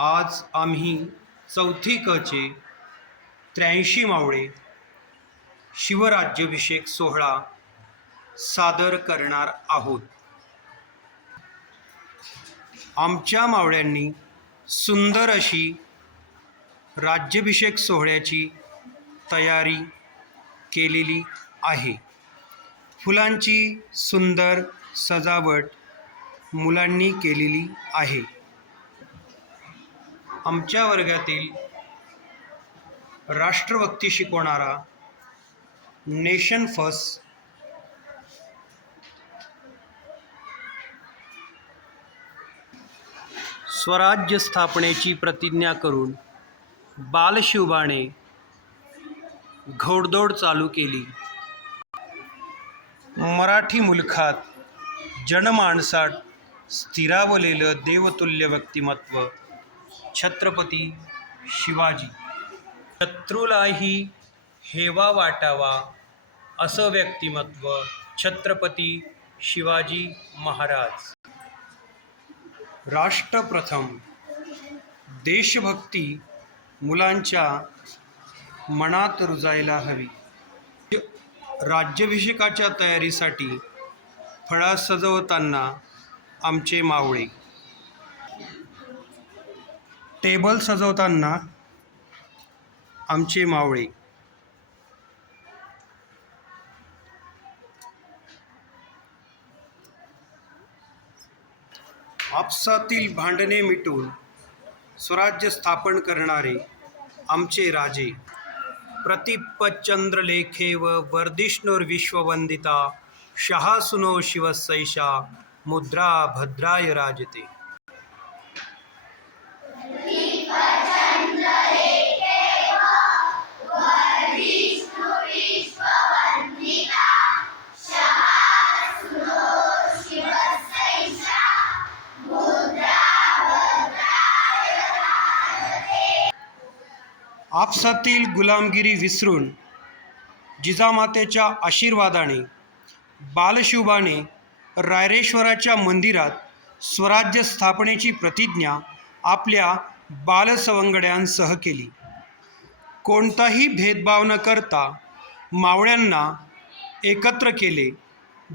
आज आम्ही चौथी कचे त्र्याऐंशी मावळे शिवराज्याभिषेक सोहळा सादर करणार आहोत. आमच्या मावळ्यांनी सुंदर अशी राज्याभिषेक सोहळ्याची तयारी केलेली आहे. फुलांची सुंदर सजावट मुलांनी केलेली आहे. आमच्या वर्गातील राष्ट्रभक्ती शिकवणारा नेशन फस स्वराज्य स्थापनेची प्रतिज्ञा करून बालशिवबाने घोडदौड चालू केली. मराठी मुलखात जनमाणसात स्थिरावलेलं देवतुल्य व्यक्तिमत्व छत्रपती शिवाजी. शत्रूलाही हेवा वाटावा असं व्यक्तिमत्व छत्रपती शिवाजी महाराज. राष्ट्रप्रथम देशभक्ती मुलांच्या मनात रुजायला हवी. राज्याभिषेकाच्या तयारीसाठी फळा सजवताना आमचे मावळे टेबल सजवताना आमचे मावळे. आपसातील भांडणे मिटून स्वराज्य स्थापन करणारे आमचे राजे प्रतिपचंद्रलेखे व वर्धिष्णुर विश्ववंदिता शहासुनो शिवसैषा मुद्रा भद्राय राजते. आपसातील गुलामगिरी विसरून जिजामातेच्या आशीर्वादाने बालशिवबाने रायरेश्वराच्या मंदिरात स्वराज्य स्थापनेची प्रतिज्ञा आपल्या बालसवंगड्यांसह केली. कोणताही भेदभाव न करता मावळ्यांना एकत्र केले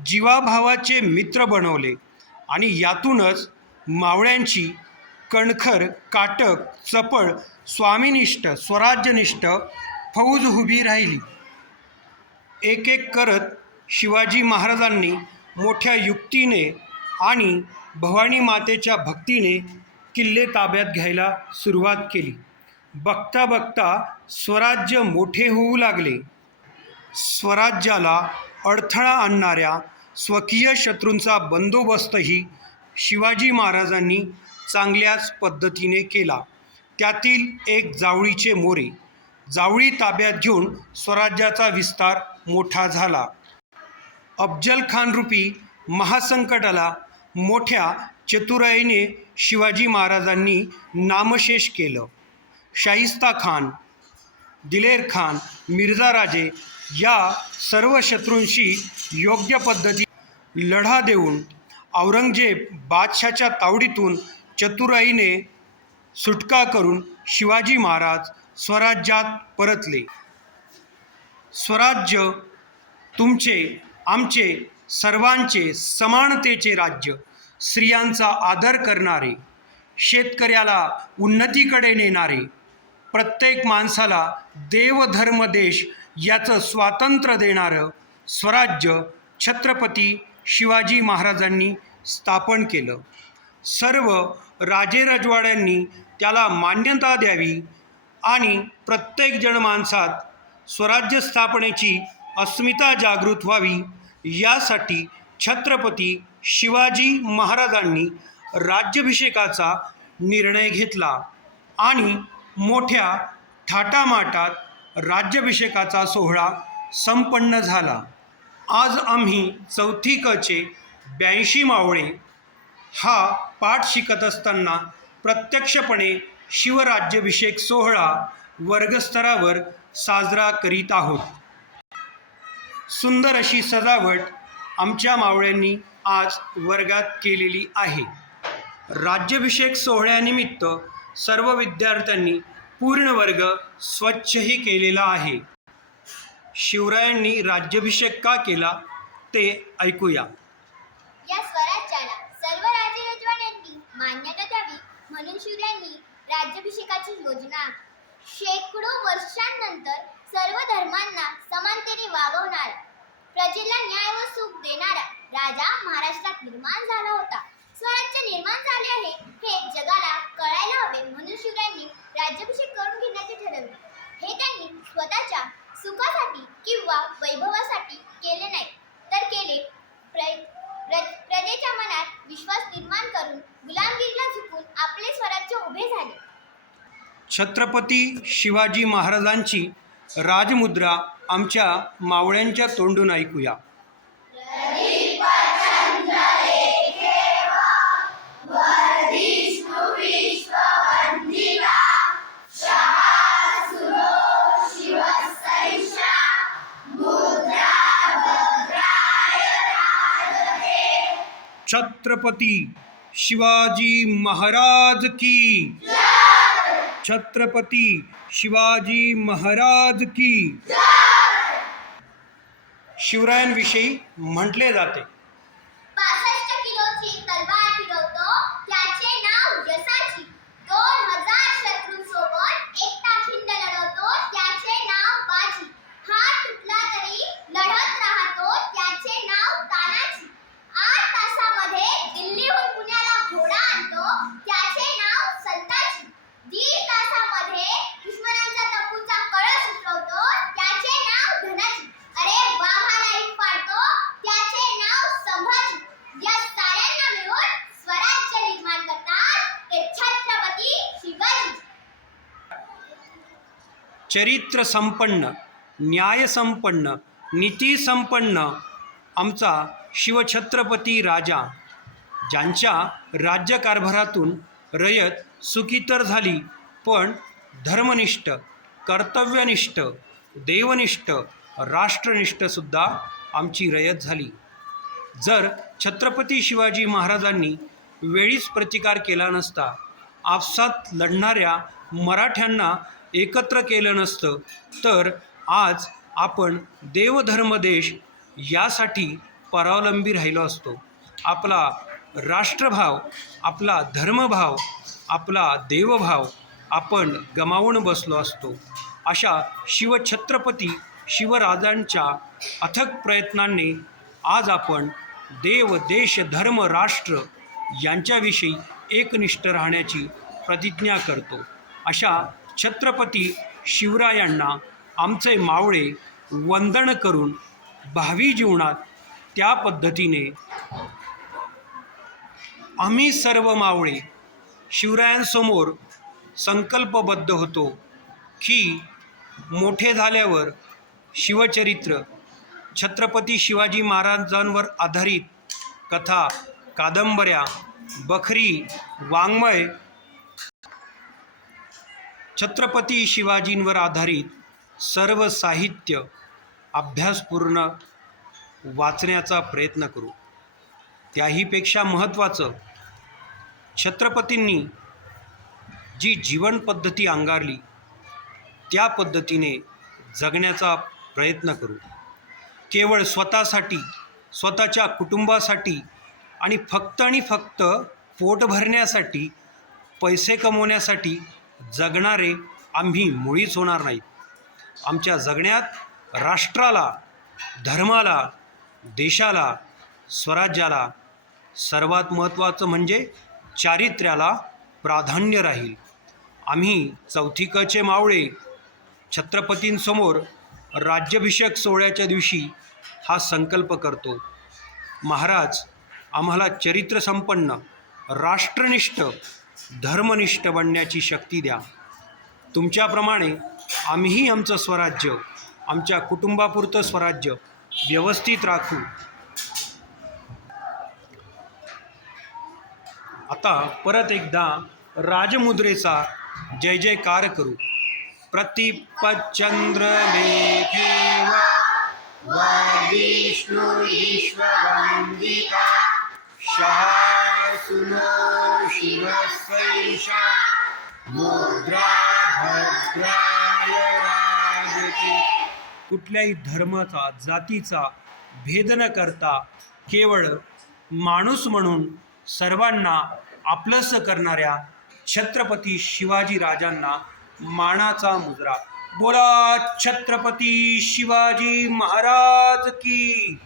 जीवाभावाचे मित्र बनवले आणि यातूनच मावळ्यांची कणखर काटक चपळ स्वामीनिष्ठ स्वराज्यनिष्ठ फौज उभी राहिली. एक एक करत शिवाजी महाराजांनी मोठ्या युक्तीने आणि भवानी मातेच्या भक्तीने किल्ले ताब्यात घ्यायला सुरुवात केली. बघता बघता स्वराज्य मोठे होऊ लागले. स्वराज्याला अडथळा आणणाऱ्या स्वकीय शत्रूंचा बंदोबस्तही शिवाजी महाराजांनी चांगल्याच पद्धतीने केला. त्यातील एक जावळीचे मोरे. जावळी ताब्यात घेऊन स्वराज्याचा विस्तार मोठा झाला. अफजल खान रूपी महासंकटाला मोठ्या चतुराईने शिवाजी महाराजांनी नामशेष केलं. शाहिस्ता खान दिलेर खान मिर्झा राजे या सर्व शत्रूंशी योग्य पद्धती लढा देऊन औरंगजेब बादशाच्या तावडीतून चतुराईने सुटका करून शिवाजी महाराज स्वराज्यात परतले. स्वराज्य तुमचे आमचे सर्वांचे समानतेचे राज्य स्त्रियांचा आदर करणारे शेतकऱ्याला उन्नतीकडे नेणारे प्रत्येक माणसाला देवधर्म देश याचं स्वातंत्र्य देणारं स्वराज्य छत्रपती शिवाजी महाराजांनी स्थापन केलं. सर्व राजेरजवाड्यांनी त्याला मान्यता द्यावी आणि प्रत्येक जनमानसात स्वराज्य स्थापनेची अस्मिता जागृत व्हावी यासाठी छत्रपती शिवाजी महाराजांनी राज्याभिषेकाचा निर्णय घेतला आणि मोठ्या थाटामाटात राज्याभिषेकाचा सोहळा संपन्न झाला. आज आम्ही चौथी कचे ब्याऐंशी मावळे हा पाठ शिकत असताना प्रत्यक्षपणे शिवराज्याभिषेक सोहळा वर्गस्तरावर साजरा करीत आहोत. सुंदर अशी सजावट आमच्या मावळ्यांनी आज वर्गात केलेली आहे. राज्याभिषेक सोहळ्यानिमित्त सर्व विद्यार्थ्यांनी पूर्ण वर्ग स्वच्छही केलेला आहे. शिवरायांनी राज्याभिषेक का केला ते ऐकूया स्वराज्याला सर्व राजे रजवाड्यांनी मान्यता द्यावी यांनी राज्याभिषेकाची योजना. शेकडो वर्षांनंतर सर्व धर्मांना समानतेने वागवणारा. प्रजेला न्याय व सुख देणारा राजा महाराष्ट्रात निर्माण झाला होता. स्वराज्य निर्माण झाले आहे हे जगाला कळायला हवे म्हणून शिवरायांनी राज्याभिषेक करून घेण्याचे ठरवले. हे त्यांनी स्वतःच्या सुखासाठी किंवा वैभवासाठी केले नाही तर केले प्रयत्न. प्रजेच्या मनात विश्वास निर्माण करून गुलामगिरीला झुकून आपले स्वराज्य उभे झाले. छत्रपती शिवाजी महाराजांची राजमुद्रा आमच्या मावळ्यांच्या तोंडून ऐकूया. छत्रपती शिवाजी महाराज की। छत्रपती शिवाजी महाराज की। शिवरायांविषयी म्हटले जाते। चरित्र संपन्न न्याय संपन्न नीती संपन्न आमचा शिवछत्रपती राजा ज्यांच्या राज्यकारभारातून रयत सुखी तर झाली पण धर्मनिष्ठ कर्तव्यनिष्ठ देवनिष्ठ राष्ट्रनिष्ठसुद्धा आमची रयत झाली. जर छत्रपती शिवाजी महाराजांनी वेळीच प्रतिकार केला नसता आपसात लढणाऱ्या मराठ्यांना एकत्र केलं नसतं. तर आज आपण देवधर्मदेश यासाठी परावलंबी राहिलो असतो. आपला राष्ट्रभाव आपला धर्मभाव आपला देवभाव आपण गमावून बसलो असतो. अशा शिवछत्रपती शिवराजांच्या अथक प्रयत्नांनी आज आपण देव देश धर्म राष्ट्र यांच्याविषयी एकनिष्ठ राहण्याची प्रतिज्ञा करतो. अशा छत्रपती शिवरायांना आमचे मावळे वंदन करून भावी जीवनात त्या पद्धतीने आम्ही सर्व मावळे शिवरायांसमोर संकल्पबद्ध होतो की मोठे झाल्यावर शिवचरित्र छत्रपती शिवाजी महाराजांवर आधारित कथा कादंबऱ्या बखरी वाङ्मय छत्रपती शिवाजींवर आधारित सर्व साहित्य अभ्यासपूर्ण वाचण्याचा प्रयत्न करू. त्याहीपेक्षा महत्त्वाचं छत्रपतींनी जी जीवन पद्धती अंगारली त्या पद्धतीने जगण्याचा प्रयत्न करू. केवळ स्वतःसाठी स्वतःच्या कुटुंबासाठी आणि फक्त आणि फक्त पोट भरण्यासाठी पैसे कमवण्यासाठी जगणारे आम्ही मुळीच होणार नाहीत आमच्या जगण्यात राष्ट्राला धर्माला देशाला स्वराज्याला सर्वात महत्त्वाचं म्हणजे चारित्र्याला प्राधान्य राहील. आम्ही चौथिकचे मावळे छत्रपतींसमोर राज्याभिषेक सोहळ्याच्या दिवशी हा संकल्प करतो. महाराज आम्हाला चरित्रसंपन्न राष्ट्रनिष्ठ धर्मनिष्ठ बनण्याची शक्ती द्या. तुमच्याप्रमाणे आम्हीही आमचं स्वराज्य आमच्या कुटुंबापुरतं स्वराज्य व्यवस्थित राखू. आता परत एकदा राजमुद्रेचा जय जयकार करू. प्रतिपचंद्र लेखे विष्णू शहा मुद्रा भद्राय राजते। कुठल्याही धर्माचा जातीचा भेद न करता केवळ माणूस म्हणून सर्वांना आपलंसं करणाऱ्या छत्रपती शिवाजी राजांना मानाचा मुजरा. बोला छत्रपती शिवाजी महाराज की